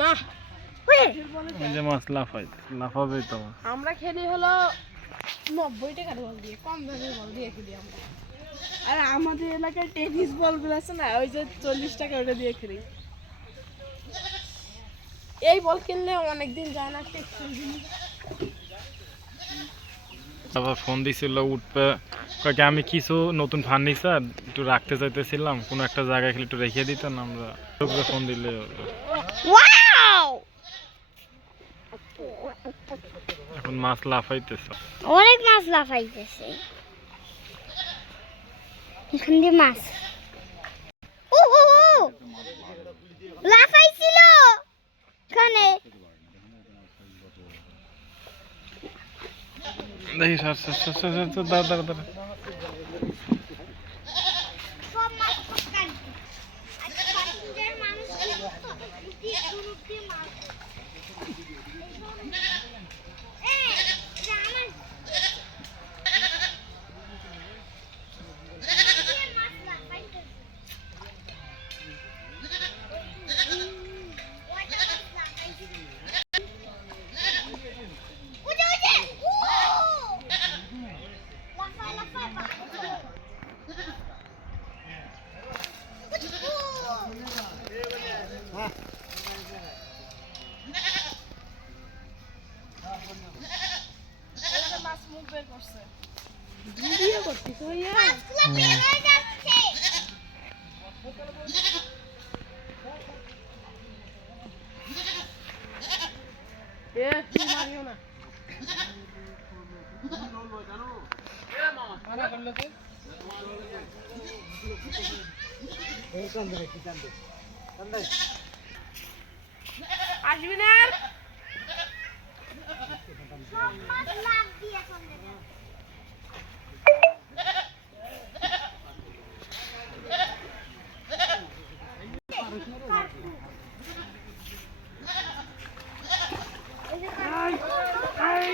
না এই যে মাছ লাফাবে তো। আমরা খেলি হলো 90 টাকার বল দিয়ে, কম দামের বল দিয়ে খেলি আমরা। আর আমাদের এলাকায় টেনিস বলগুলো আছে না, ওই যে 40 টাকা ওটা দিয়ে খেলি। এই বল কিনলে অনেকদিন যায় না, তারপর ফোন দিছিল উঠবে কয়েক আমি কিছু নতুন ফার্নিচার একটু রাখতে চাইতেছিলাম, কোনো একটা জায়গায় খেলে একটু রেখে দিতেন, আমরা ফোন দিলে এখন মাছ লাফাইতেছে, অনেক মাছ লাফাইতেছে এখান দিয়ে মাছ লাফাইছিল এখানে। দেখি দাঁড়া মাছ মুখ বের করছে, ভিডিও করতেছ ভাইয়া। এ তুই মারিও না, মানা করলে তো আসবি না।